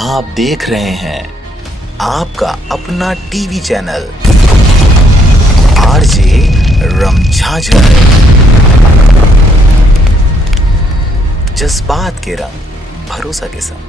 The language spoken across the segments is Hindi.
आप देख रहे हैं आपका अपना टीवी चैनल आरजे रमझाझर। जज्बात के रंग, भरोसा के संग।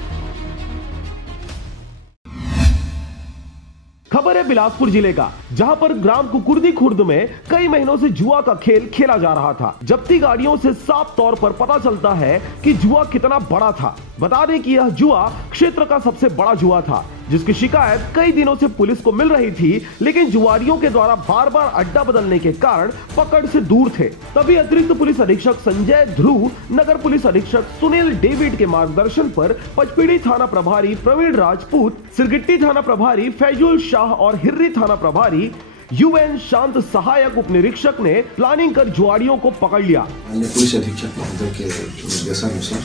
खबर है बिलासपुर जिले का, जहां पर ग्राम कुकुर्दी खुर्द में कई महीनों से जुआ का खेल खेला जा रहा था। जब्ती गाड़ियों से साफ तौर पर पता चलता है कि जुआ कितना बड़ा था। बता दें कि यह जुआ क्षेत्र का सबसे बड़ा जुआ था, जिसकी शिकायत कई दिनों से पुलिस को मिल रही थी, लेकिन जुआरियों के द्वारा बार बार अड्डा बदलने के कारण पकड़ से दूर थे। तभी अतिरिक्त पुलिस अधीक्षक संजय ध्रुव, नगर पुलिस अधीक्षक सुनील डेविड के मार्गदर्शन पर पचपीड़ी थाना प्रभारी प्रवीण राजपूत, सिरगिट्टी थाना प्रभारी फैजुल शाह और हिर्री थाना प्रभारी यूएन शांत सहायक उप निरीक्षक ने प्लानिंग कर जुआरियों को पकड़ लिया। पुलिस अधीक्षक महोदय के निर्देशानुसार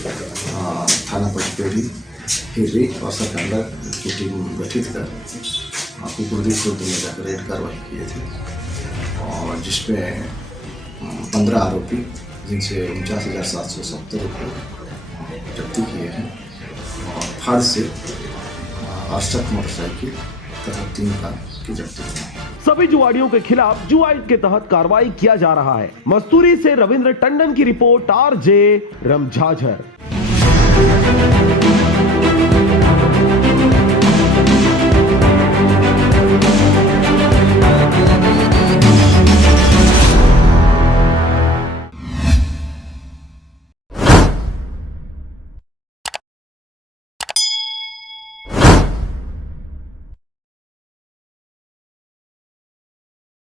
थाना पचपेड़ी हिर्री और सरकंडा की टीम गठित कर कुकुर्दी खुर्द में जाकर रेड कार्रवाई किए थे, और जिसमें 15 आरोपी, जिनसे 49,770 रुपये जब्ती किए हैं, और फाड़ से 68 मोटरसाइकिल तथा 3 कार की जब्ती की है। सभी जुआड़ियों के खिलाफ जुआ एक्ट के तहत कार्रवाई किया जा रहा है। मस्तूरी से रविंद्र टंडन की रिपोर्ट, आरजे रमझाझर।